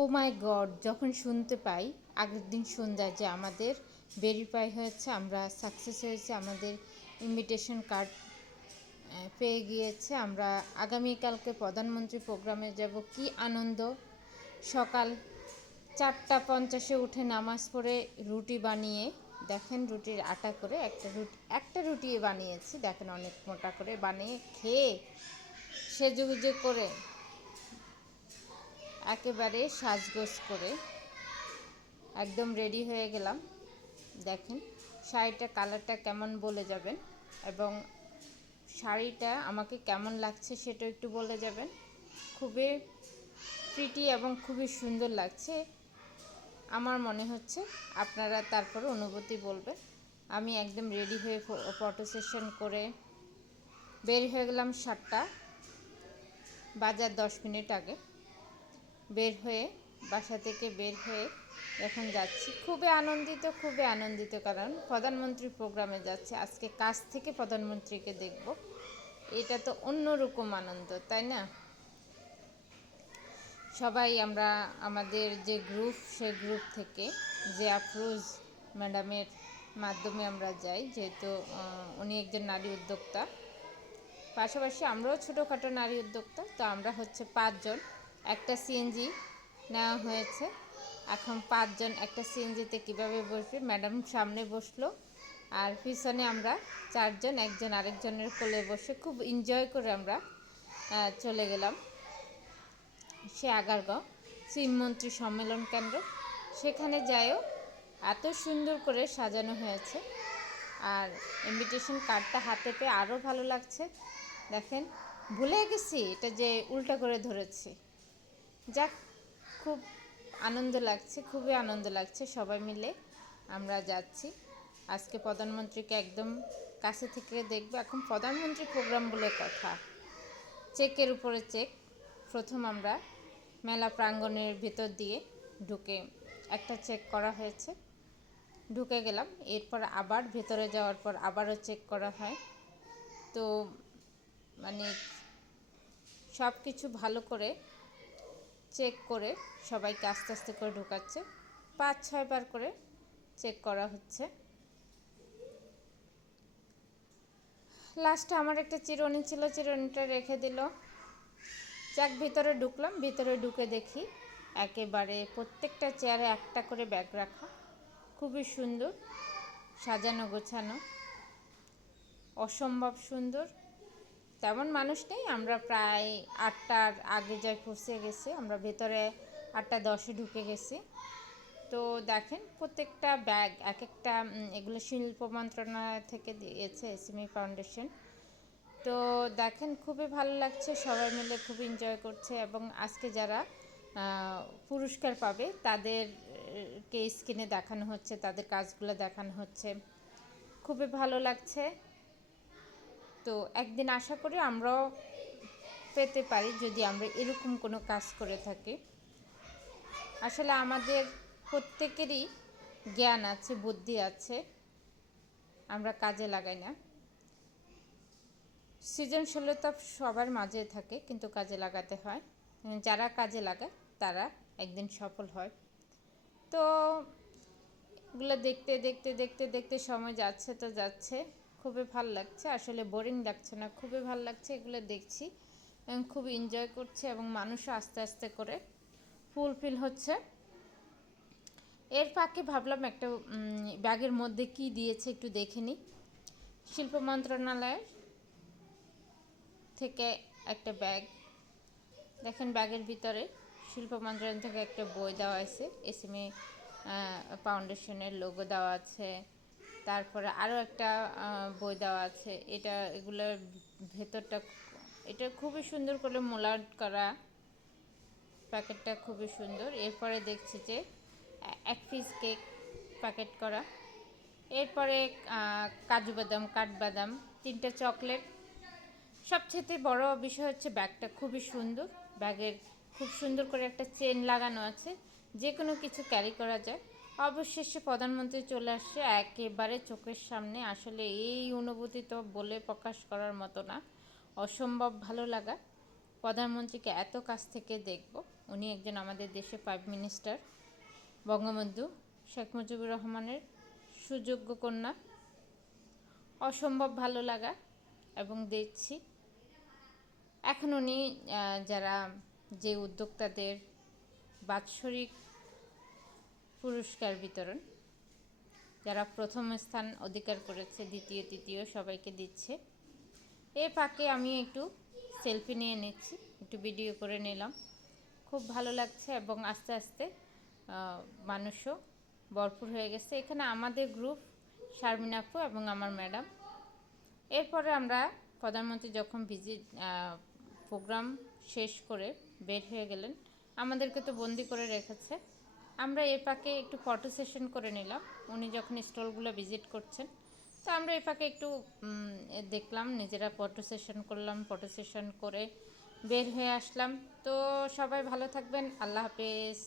ও মাই god, যখন শুনতে পাই আগের দিন সন্ধ্যায় যে আমাদের ভেরিফাই হয়েছে, আমরা সাকসেস হয়েছে, আমাদের ইনভিটেশন কার্ড পেয়ে গিয়েছে, আমরা আগামীকালকে প্রধানমন্ত্রী প্রোগ্রামে যাব, কি আনন্দ! সকাল 4:50 উঠে নামাজ পড়ে রুটি বানিয়ে, দেখেন রুটির আটা করে একটা রুটি বানিয়েছি, দেখেন অনেক মোটা করে বানিয়ে খেয়ে সেজেগুজে করে একেবারে সাজগোজ করে একদম রেডি হয়ে গেলাম। দেখেন শাড়িটা কালারটা কেমন বলে যাবেন, এবং শাড়িটা আমাকে কেমন লাগছে সেটা একটু বলে যাবেন। খুবই প্রিটি এবং খুবই সুন্দর লাগছে আমার মনে হচ্ছে, আপনারা তারপর অনুভূতি বলবেন। আমি একদম রেডি হয়ে ফটো সেশন করে বের হয়ে গেলাম 7টা বাজার 10 মিনিট আগে। বের হয়ে বাসা থেকে বের হয়ে এখন যাচ্ছি, খুবই আনন্দিত, কারণ প্রধানমন্ত্রী প্রোগ্রামে যাচ্ছে। আজকে কাছ থেকে প্রধানমন্ত্রীকে দেখব, এটা তো অন্যরকম আনন্দ, তাই না? সবাই আমরা আমাদের যে গ্রুপ, সেই গ্রুপ থেকে যে আফরোজ ম্যাডামের মাধ্যমে আমরা যাই, যেহেতু উনি একজন নারী উদ্যোক্তা, পাশাপাশি আমরাও ছোটোখাটো নারী উদ্যোক্তা। তো আমরা হচ্ছে 5 জন, একটা সিএনজি নেওয়া হয়েছে। এখন 5 জন একটা সিএনজিতে কীভাবে বসবে, ম্যাডাম সামনে বসলো আর পিছনে আমরা 4 জন, একজন আরেকজনের কোলে বসে খুব এনজয় করে আমরা চলে গেলাম সে আগারগাঁও শ্রীমন্ত্রী সম্মেলন কেন্দ্র। সেখানে যাইও এত সুন্দর করে সাজানো হয়েছে, আর ইনভিটেশন কার্ডটা হাতে পেয়ে আরও ভালো লাগছে। দেখেন ভুলে গেছি এটা যে উল্টা করে ধরেছি। যাক, খুব আনন্দ লাগছে, খুবই আনন্দ লাগছে। সবাই মিলে আমরা যাচ্ছি আজকে প্রধানমন্ত্রীকে একদম কাছে থেকে দেখব। এখন প্রধানমন্ত্রী প্রোগ্রাম বলে কথা, চেকের উপরে চেক। প্রথম আমরা মেলা প্রাঙ্গণের ভিতর দিয়ে ঢুকে একটা চেক করা হয়েছে, ঢুকে গেলাম। এরপর আবার ভেতরে যাওয়ার পর আবারও চেক করা হয়। তো মানে সব কিছু ভালো করে চেক করে সবাইকে আস্তে আস্তে করে ঢোকাচ্ছে, 5-6 বার করে চেক করা হচ্ছে। লাস্টে আমার একটা চিরুনি ছিল, চিরুনিটা রেখে দিল। যাক, ভিতরে ঢুকলাম। ভিতরে ঢুকে দেখি একেবারে প্রত্যেকটা চেয়ারে একটা করে ব্যাগ রাখা, খুবই সুন্দর সাজানো গোছানো, অসম্ভব সুন্দর। তেমন মানুষ নেই, আমরা প্রায় 8টার আগে যাই পৌঁছে গেছি। আমরা ভেতরে 8:10-এ ঢুকে গেছি। তো দেখেন প্রত্যেকটা ব্যাগ এক একটা, এগুলো শিল্প মন্ত্রণালয় থেকে দিয়েছে, এসএমই ফাউন্ডেশন। তো দেখেন খুবই ভালো লাগছে, সবাই মিলে খুব এনজয় করছে। এবং আজকে যারা পুরস্কার পাবে তাদেরকে স্ক্রিনে দেখানো হচ্ছে, তাদের কাজগুলো দেখানো হচ্ছে, খুবই ভালো লাগছে। তো একদিন আশা করি আমরাও পেতে পারি, যদি আমরা এরকম কোনো কাজ করে থাকি। আসলে আমাদের প্রত্যেকেরই জ্ঞান আছে, বুদ্ধি আছে, আমরা কাজে লাগাই না। সৃজনশীলতা সবার মাঝে থাকে, কিন্তু কাজে লাগাতে হয়। যারা কাজে লাগায় তারা একদিন সফল হয়। তো এগুলো দেখতে দেখতে দেখতে দেখতে সময় যাচ্ছে তো যাচ্ছে, খুবই ভালো লাগছে। আসলে বোরিং লাগছে না, খুবই ভালো লাগছে। এগুলো দেখছি এবং খুব এনজয় করছে, এবং মানুষও আস্তে আস্তে করে ফুলফিল হচ্ছে। এর ফাঁকে ভাবলাম একটা ব্যাগের মধ্যে কি দিয়েছে একটু দেখে নিই। শিল্প মন্ত্রণালয়ের থেকে একটা ব্যাগ, দেখেন ব্যাগের ভিতরে শিল্প মন্ত্রণালয় থেকে একটা বই দেওয়া আছে, এসএমই ফাউন্ডেশনের লোগো দেওয়া আছে। তারপরে আরও একটা বই দেওয়া আছে। এগুলোর ভেতরটা, এটা খুবই সুন্দর করে মোলাট করা, প্যাকেটটা খুবই সুন্দর। এরপরে দেখছি যে 1 পিস কেক প্যাকেট করা, এরপরে কাজু বাদাম, কাঠবাদাম, 3টা চকলেট। সবচেয়ে বড় বিষয় হচ্ছে ব্যাগটা খুবই সুন্দর। ব্যাগের খুব সুন্দর করে একটা চেন লাগানো আছে, যে কোনো কিছু ক্যারি করা যায়। অবশেষে প্রধানমন্ত্রী চলে আসছে একেবারে চোখের সামনে। আসলে এই অনুভূতি তো বলে প্রকাশ করার মতো না, অসম্ভব ভালো লাগা। প্রধানমন্ত্রীকে এত কাছ থেকে দেখব, উনি একজন আমাদের দেশের প্রাইম মিনিস্টার বঙ্গবন্ধু শেখ মুজিবুর রহমানের সুযোগ্য কন্যা। অসম্ভব ভালো লাগা এবং দেখছি এখন উনি যারা যে উদ্যোক্তাদের বাৎসরিক পুরস্কার বিতরণ, যারা প্রথম স্থান অধিকার করেছে, দ্বিতীয় তৃতীয় সবাইকে দিচ্ছে। এ ফাঁকে আমি একটু সেলফি নিয়ে নিচ্ছি, একটু ভিডিও করে নিলাম। খুব ভালো লাগছে এবং আস্তে আস্তে মানুষও ভরপুর হয়ে গেছে। এখানে আমাদের গ্রুপ শারমিন আপু এবং আমার ম্যাডাম। এরপরে আমরা প্রধানমন্ত্রী যখন প্রোগ্রাম শেষ করে বের হয়ে গেলেন, আমাদেরকে তো বন্দি করে রেখেছে। আমরা এ ফাঁকে একটু ফটো সেশন করে নিলাম, উনি যখন স্টলগুলো ভিজিট করছেন। তো আমরা এ ফাঁকে একটু দেখলাম, নিজেরা ফটো সেশন করলাম, ফটো সেশন করে বের হয়ে আসলাম। তো সবাই ভালো থাকবেন, আল্লাহ হাফেজ।